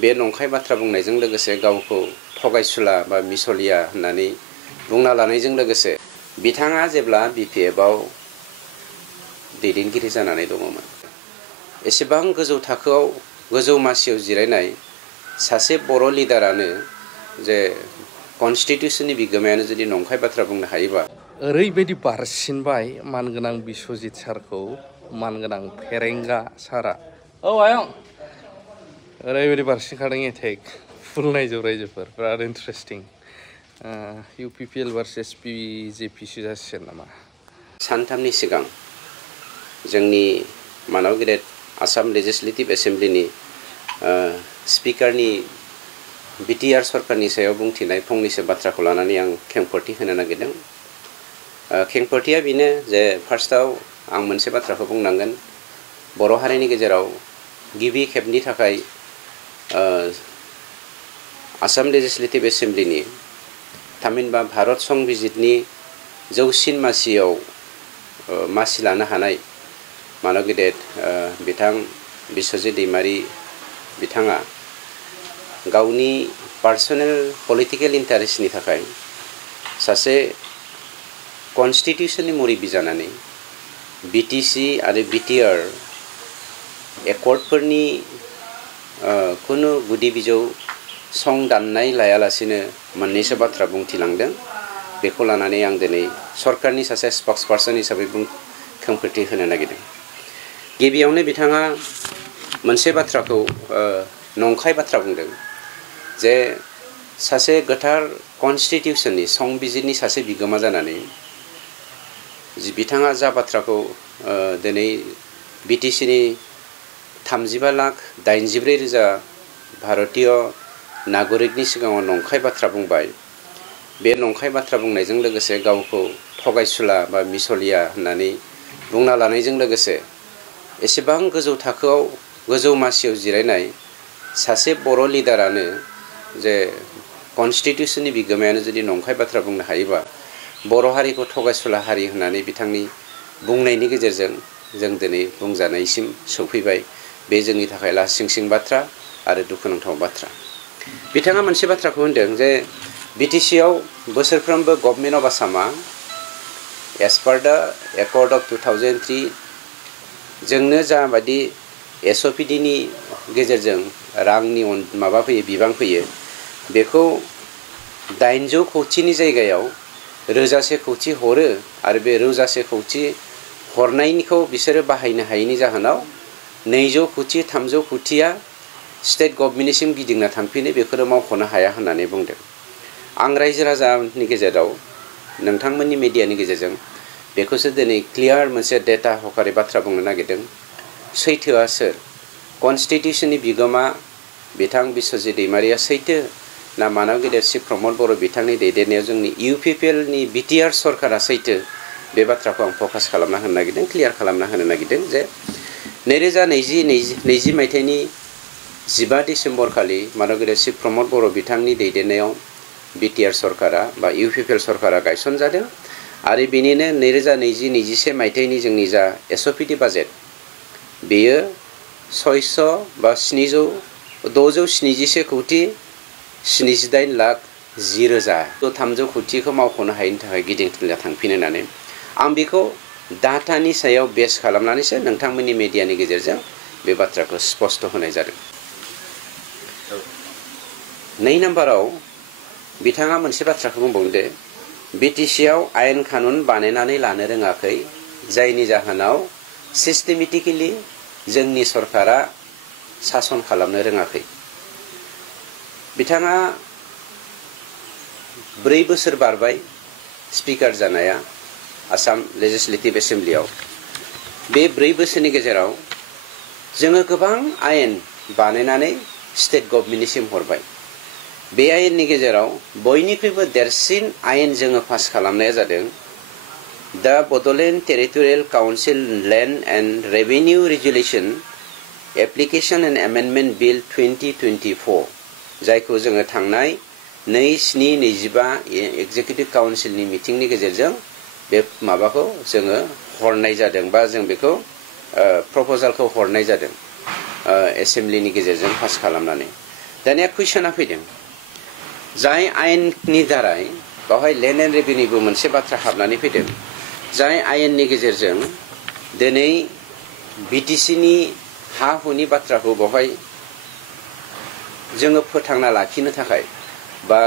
बे नंखाय बाथ्रा बुंनायजों लोगोसे गावखौ थगायसुला बा मिसलिया होननानै बुंना लानायजों लोगोसे बिथाङा जेब्ला बिपिएफआव दैदेनगिरि जानानै दङमोन एसेबां गोजौ थाखोआव गोजौ मासियाव जिरायनाय सासे बर' लिडारानो जे कन्स्टिटिउसननि बिगोमायानो जुदि नंखाय बाथ्रा बुंनो हायोबा ओरैबायदि बारसिनबाय मानगोनां बिश्वजित सारखौ मानगोनां फेरेंगा सारा आयं ओरैबायदि बारसिनखादों एटेक फुल नायजोब रायजोफोर बिराद इन्टारेस्टिं UPPL भार्सेस BJPसो जासिगोन नामा सानथामनि सिगां जोंनि मानाव गेदेर आसाम लेजिस्लेटिभ एसेम्ब्लिनि स्पिकारनि बिटिआर सरकारनि सायाव बुंथिनाय फंनैसो बाथ्राखौ लानानै आं खेंफोरथि होनो नागिरदों खेंफोरथिया बेनो जे फार्स्टआव आं मोनसे बाथ्राखौ बुंनांगोन बर' हारिनि गेजेराव गिबि खेबनि थाखाय आसाम लेजिस्लेटिभ एसेम्ब्लिनि थामहिनबा भारत संबिजितनि जौसिन मासियाव मासि लानो हानाय मानव गेदेर बिथां बिश्वजित दैमारी बिथाङा गावनि पार्सनेल पलिटिकेल इन्टारेस्टनि थाखाय सासे कन्स्टिटिउसननि मुरिबि जानानै बिटिसि आरो बिटिआर एकर्डफोरनि खुनु गुदि बिजौ सं दाननाय लायालासिनो मोननैसो बाथ्रा बुंथिलांदों बेखौ लानानै आं दिनै सरकारनि सासे स्पक्सपार्सन हिसाबै खेंफोरथि होनो नागिरदों गिबियावनो बिथाङा मोनसे बाथ्राखौ नंखाय बाथ्रा बुंदों जे सासे गोथार कन्स्टिटिउसननि संबिजिरनि सासे बिगोमा जानानै बिथाङा जा बाथ्राखौ दिनै बिटिसिनि 35,84,000 भारतीय नागरिकनि सिगाङाव नंखाय बाथ्रा बुंबाय बे नंखाय बाथ्रा बुंनायजों लोगोसे गावखौ थगायसुला बा मिसलिया होननानै बुंना लानायजों लोगोसे एसेबां गोजौ थाखोआव गोजौ मासियाव जिरायनाय सासे बर' लिडारानो जे कन्स्टिटिउसननि बिगोमायानो जुदि नंखाय बाथ्रा बुंनो हायोबा बर' हारिखौ थगायसुला हारि होननानै बिथांनि बुंनायनि गेजेरजों जों दिनै बुंजानायसिम सौफैबाय बे जोंनि थाखाय लासिंसिं बाथ्रा आरो दुखुनांथाव बाथ्रा बिथाङा मोनसे बाथ्राखौ होनदों जे बिटिसिआव बोसोरफ्रोमबो गभर्नमेन्ट अफ आसामा एज पार द एकर्ड अफ 2003 जोंनो जाबायदि एसअपिडिनि गेजेरजों रांनि माबा फैयो बिबां फैयो बेखौ 800 कौटिनि जायगायाव 1000 कौटि हरो आरो बे 1000 कौटि हरनायनिखौ बिसोरो बाहायनो हायैनि जाहोनाव 200 कौटि 300 कौटिया स्टेट गभर्नमेन्टनिसिम गिदिंना थांफिनो बेखौनो मावख'नो हाया होननानै बुंदों आं रायजो राजानि गेजेराव नोंथांमोननि मिडियानि गेजेरजों बेखौसो दिनै क्लियार मोनसे डेटा हकारै बाथ्रा बुंनो नागिरदों सैथोआ सोर कन्स्टिटिउसननि बिगोमा बिथां बिश्वजित दैमारीया सैथो ना मानव गेदेर श्री प्रमद बर' बिथांनि दैदेननायाव जोंनि UPPLनि बिटिआर सरकारा सैथो बे बाथ्राखौ आं फकास खालामना होनो नागिरदों क्लियार खालामना होनो नागिरदों जे 2020 मायथाइनि 15 डिसेम्बर खालि मानव गेदेर श्री प्रमद बर' बिथांनि दैदेननायाव बिटिआर सरकारा बा UPPL सरकारा गायसनजादों आरो बेनिनो 2020-21 मायथाइनि जोंनि जा एसअपिडि बाजेट बेयो 600 बा 671 कौटि 78,10,000 300 कौटिखौ मावख'नो हायैनि थाखाय गिदिंथिंना थांफिनो होननानै आं बेखौ डाटानि सायाव बेस खालामनानैसो नोंथांमोननि मिडियानि गेजेरजों बे बाथ्राखौ स्पष्ट होनाय जादों 2 नाम्बाराव बिथाङा मोनसे बाथ्राखौ बुंबावदों बिटिसिआव आयेन कानुन बानायनानै लानो रोङाखै जायनि जाहोनाव सिस्टेमेटिकेलि जोंनि सरकारा सासन खालामनो रोङाखै बिथाङा 4 बोसोर बारबाय स्पिकार जानाया आसाम लेजिस्लेटिभ एसेम्ब्लियाव बे 4 बोसोरनि गेजेराव जोङो गोबां आयेन बानायनानै स्टेट गभर्नमेन्टनिसिम हरबाय बे आयेननि गेजेराव बयनिख्रुइबो देरसिन आयेन जोङो पास खालामनाया जादों the Bodoland territorial council land and revenue regulation application and amendment bill 2024 जायखौ जोङो थांनाय 2/7/25 एक्जिकिउटिभ काउन्सिलनि मिटिंनि गेजेरजों बे माबाखौ जोङो हरनाय जादों बा जों बेखौ प्रप'जालखौ हरनाय जादों एसेम्ब्लिनि गेजेरजों पास खालामनानै दानिया कुइसना फैदों जाय आयेननि दारै बावहाय लेन्ड एन्ड रेभिनिउबो मोनसे बाथ्रा हाबनानै फैदों जाय आयेननि गेजेरजों दिनै बिटिसिनि हा हुनि बाथ्राखौ बावहाय जोङो फोथांना लाखिनो थाखाय बा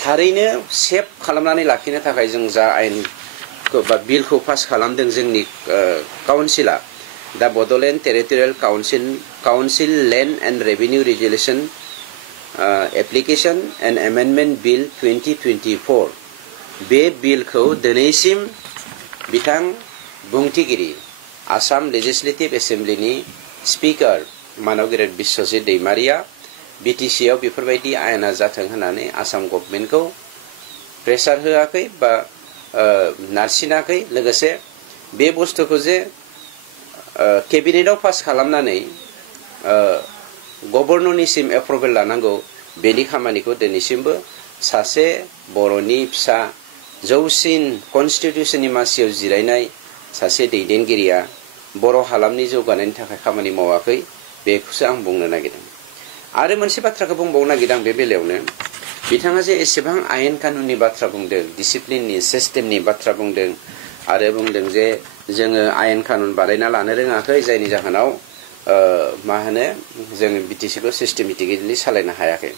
थारैनो सेफ खालामनानै लाखिनो थाखाय जों जा आयेनखौ बा बिलखौ पास खालामदों जोंनि काउन्सिला दा Bodoland territorial council land and revenue regulation application and amendment bill 2024 बे बिलखौ दिनैसिम बिथां बुंथिगिरि आसाम लेजिस्लेटिभ एसेम्ब्लिनि स्पिकार मानव गेरेट बिश्वजित दैमारिया बिटिसिआव बेफोरबायदि आयेना जाथों होननानै आसाम गभर्नमेन्टखौ प्रेसार होआखै बा नारसिनाखै लोगोसे बे बुस्थुखौ जे केबिनेटआव पास खालामनानै गभर्नरनिसिम एप्रुभेल लानांगौ बेनि खामानिखौ दिनैसिमबो सासे बर'नि फिसा जौसिन कनस्टिटिउसननि मासियाव जिरायनाय सासे दैदेनगिरिया बर' हालामनि जौगानायनि थाखाय खामानि मावाखै बेखौसो आं बुंनो नागिरदों आरो मोनसे बाथ्राखौ बुंबावनो नागिरदों बे बेलायावनो बिथाङा जे एसेबां आयेन कानुननि बाथ्रा बुंदों डिसिप्लिननि सिस्टेमनि बाथ्रा बुंदों आरो बुंदों जे जोङो आयेन कानुन बानायना लानो रोङाखै जायनि जाहोनाव मा होनो जोङो बिटिसिखौ सिस्टेमेटिकेलि सालायनो हायाखै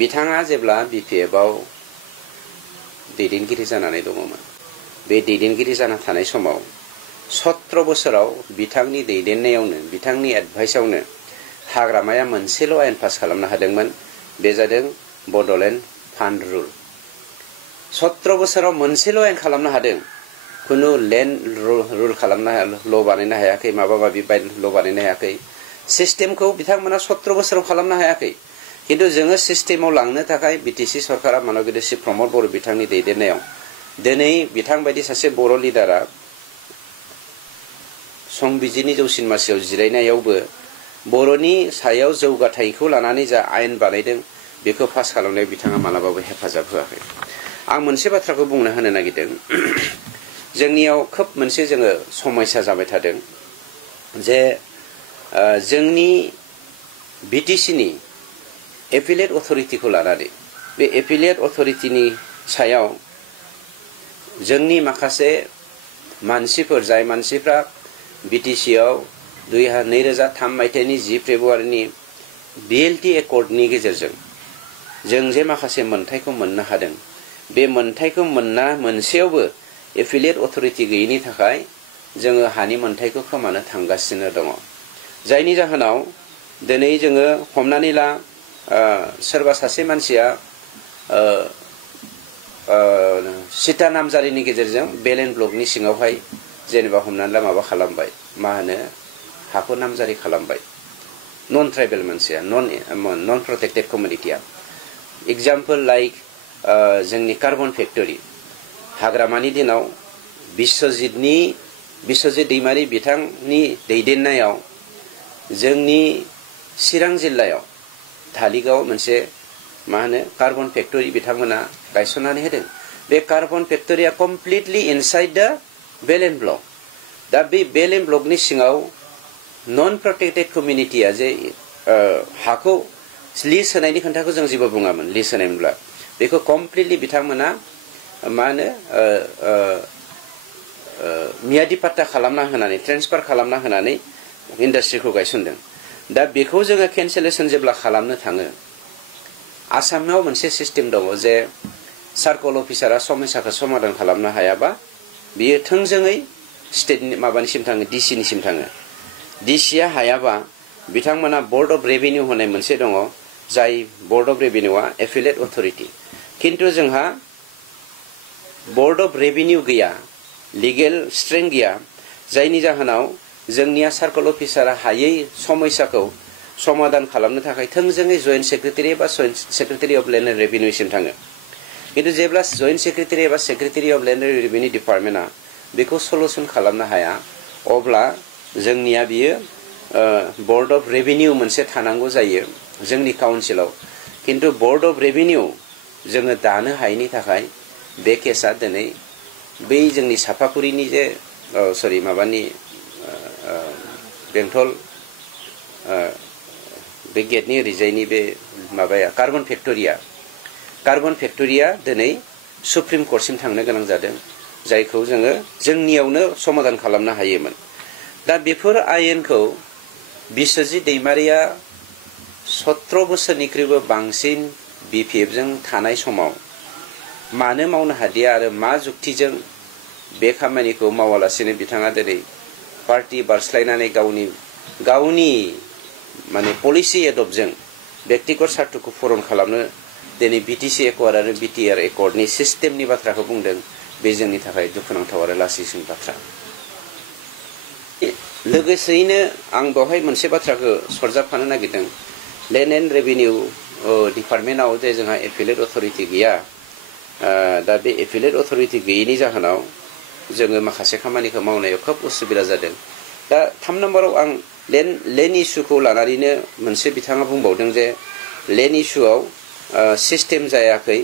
बिथाङा जेब्ला बिपिएफआव दैदेनगिरि जानानै दङमोन बे दैदेनगिरि जाना थानाय समाव 17 बोसोराव बिथांनि दैदेननायावनो बिथांनि एडभाइसआवनो हाग्रामाया मोनसेल' आयेन पास खालामनो हादोंमोन बे जादों बड'लेण्ड फान्ड रुल 17 बोसोराव मोनसेल' आयेन खालामनो हादों खुनु लेन्ड रुल खालामनो ल' बानायनो हायाखै माबा माबि ल' बानायनो हायाखै सिस्टेमखौ बिथांमोना 17 बोसोराव खालामनो हायाखै किन्तु जोङो सिस्टेमाव लांनो थाखाय बिटिसि सरकारा मानव गेदेर प्रमद बर' बिथांनि दैदेननायाव दिनै बिथां बायदि सासे बर' लिडारा संबिजिरनि जौसिन मासियाव जिरायनायावबो बर'नि सायाव जौगाथायखौ लानानै जा आयेन बानायदों बेखौ पास खालामनायाव बिथाङा मालाबाबो हेफाजाब होआखै आं मोनसे बाथ्राखौ बुंनो होनो नागिरदों जोंनियाव खोब मोनसे जोङो समस्या जाबाय थादों जे जोंनि बिटिसिनि एपिलेट अथरिटिखौ लानानै बे एपिलेट अथरिटिनि सायाव जोंनि माखासे मानसिफोर जाय मानसिफ्रा बिटिसिआव 2003 मायथाइनि 10 फेब्रुवारिनि बिएलटि एकर्डनि गेजेरजों जों जे माखासे मोनथायखौ मोननो हादों बे मोनथायखौ मोनसेयावबो एफिलिएट अथरिटि गैयैनि थाखाय जोङो हानि मोनथायखौ खोमानो थांगासिनो दङ जायनि जाहोनाव दिनै जोङो हमनानै ला सोरबा सासे मानसिया सिटा नामजारिनि गेजेरजों बेलेन ब्लकनि सिङावहाय जेनेबा हमनानै ला माबा खालामबाय मा होनो हाखौ नामजारि खालामबाय नन ट्राइबेल मानसिया नन प्रटेक्टेड कमिउनिटिया एग्जाम्पल लाइक जोंनि कार्बन फेक्टरि हाग्रामानि दिनाव बिश्वजित दैमारि बिथांनि दैदेननायाव जोंनि चिरां जिल्लायाव धालिगाव मोनसे मा होनो कार्बन फेक्टरि बिथांमोना गायसननानै होदों बे कार्बन फेक्टरिया कमप्लिटलि इनसाइड द बेलेन ब्लक दा बे बेलेन ब्लकनि सिङाव नन प्रटेक्टेड कमिउनिटिया जे हाखौ लिज होनायनि खोन्थाखौ जों जेबो बुङामोन लिज होनायमोनब्ला बेखौ कमप्लिटलि बिथांमोना मा होनो मियादि पाट्टा खालामना होनानै ट्रेन्सफार खालामना होनानै इन्डास्ट्रिखौ गायसनदों दा बेखौ जोङो केन्सेलेसन जेब्ला खालामनो थाङो आसामाव मोनसे सिस्टेम दङ जे सार्कल अफिसारा समस्याखौ समाधान खालामनो हायाबा बियो थोंजोङै स्टेटनि माबानिसिम थाङो डिसिनिसिम थाङो डिसिया हायाबा बिथांमोना बर्ड अफ रेभिनिउ होनाय मोनसे दङ जाय बर्ड अफ रेभिनिउआ एफिलेट अथरिटि किन्तु जोंहा बर्ड अफ रेभिनिउ गैया लिगेल स्ट्रेंथ गैया जायनि जाहोनाव जोंनिया सार्कल अफिसारा हायै समस्याखौ समाधान खालामनो थाखाय थोंजोङै जइन्ट सेक्रेटारि एबा सेक्रेटारि अफ लेन्ड एन्ड रेभिनिउसिम थाङो किन्तु जेब्ला जइन्ट सेक्रेटारि एबा secretary of land and revenue डिपार्टमेन्टआ बेखौ सल्युसन खालामनो हाया अब्ला जोंनिया बियो बर्ड अफ रेभिनिउ मोनसे थानांगौ जायो जोंनि काउन्सिलाव किन्तु बर्ड अफ रेभिनिउ जोङो दानो हायैनि थाखाय बे केसा दिनै बै जोंनि सापागुरिनि जे माबानि बेंटल बे गेटनि ओरैजायनि बे माबाया कार्बन फेक्टरिया दिनै सुप्रिम कर्टसिम थांनो गोनां जादों, जायखौ जोङो जोंनियावनो समाधान खालामनो हायोमोन। दा बेफोर आयेनखौ बिस्वजित दैमारिया 17 बोसोरनिख्रुइबो बांसिन BPF जों थानाय समाव मानो मावनो हादिया आरो मा जुक्तिजों बे खामानिखौ मावालासिनो बिथाङा दिनै पार्टी बारस्लायनानै गावनि माने पलिसि एडप्टजों व्यक्तिगत सार्थखौ फुरन खालामनो दिनै BTC एकर्ड आरो BTR एकर्डनि सिस्टेमनि बाथ्राखौ बुंदों, बे जोंनि थाखाय दुखुनांथाव आरो लासिंसिं बाथ्रा। लोगोसेयैनो आं बेवहाय मोनसे बाथ्राखौ सरजाबफानो नागिरदों, लेन्ड एन्ड रेभिनिउ डिपार्टमेन्टआव जे जोंहा एफिलिएट अथरिटि गैया, दा बे एफिलिएट अथरिटि गैयैनि जाहोनाव जोङो माखासे खामानिखौ मावनायाव खोब उसुबिदा जादों। दा 3 नम्बराव आं लेन्ड इस्युखौ लानानैनो मोनसे बिथाङा बुंबावदों जे लेन्ड इस्युआव सिस्टेम जायाखै,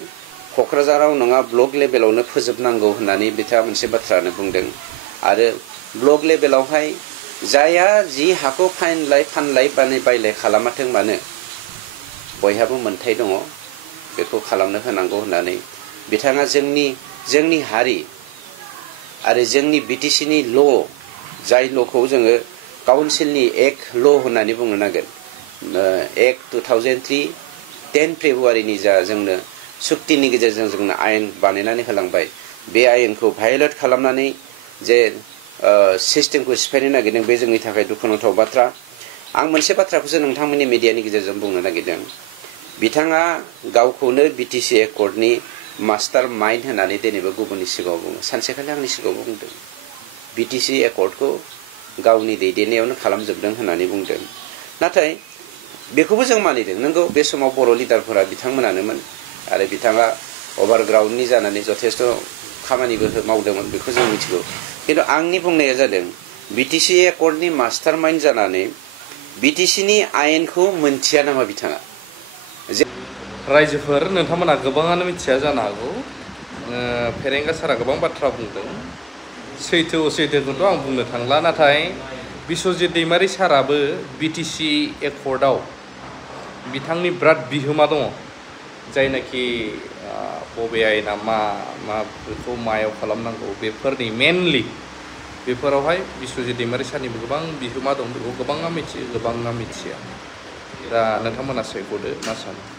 क'क्राझाराव नङा ब्लक लेभेलावनो फोजोबनांगौ होननानै बिथाङा मोनसे बाथ्रानो बुंदों। आरो ब्लक लेभेलावहाय जाया जि हाखौ फानलाय बायलाय खालामाथों मानो बयहाबो मोन्थाय दङ, बेखौ खालामनो होनांगौ होननानै बिथाङा जोंनि हारि आरो जोंनि BTCनि ल' जाय ल'खौ जोङो काउन्सिलनि एक्ट ल' होननानै बुंनो नांगोन, एक्ट 2003 10 फेब्रुवारिनि जा जोंनो सुक्तिनि गेजेरजों जोंनो आयेन बानायनानै होलांबाय, बे आयेनखौ भायलेट खालामनानै जे सिस्टेमखौ सिफायनो नागिरदों, बे जोंनि थाखाय दुखुनांथाव बाथ्रा। आं मोनसे बाथ्राखौसो नोंथांमोननि मिडियानि गेजेरजों बुंनो नागिरदों, बिथाङा गावखौनो BTC एकर्डनि मास्टार माइन्ड होननानै दिनैबो गुबुननि सिगाङाव बुङो, सानसेखालि आंनि सिगाङाव बुंदों BTC एकर्डखौ गावनि दैदेननायावनो खालामजोबदों होननानै बुंदों। नाथाय बेखौबो जों मानिदों, नंगौ बे समाव बर' लिडारफोरा बिथांमोनानोमोन आरो बिथाङा अभारग्राउन्डनि जानानै जथेस्थ' खामानिबो मावदोंमोन, बेखौ जों मिथिगौ। खिन्थु आंनि बुंनाया जादों BTC एकर्डनि मास्टार माइन्ड जानानै BTCनि आयेनखौ मोनथिया नामा बिथाङा? रायजोफोर नोंथांमोना गोबाङानो मिथिया जानो हागौ, फेरेंगा सारा गोबां बाथ्रा बुंदों, सैथो असैथोखौथ' आं बुंनो थांला, नाथाय बिस्वजित दैमारि साराबो BTC एकर्डआव बिथांनि बिराद बिहोमा दङ, जायनाखि बबे आयेना मा बेखौ मायाव खालामनांगौ बेफोरनि मेनलि बेफोरावहाय बिस्वजित दैमारि सारनिबो गोबां बिहोमा दं, बेखौ गोबाङा मिथियो गोबाङा मिथिया। दा नोंथांमोना सायख'दो मा सानो।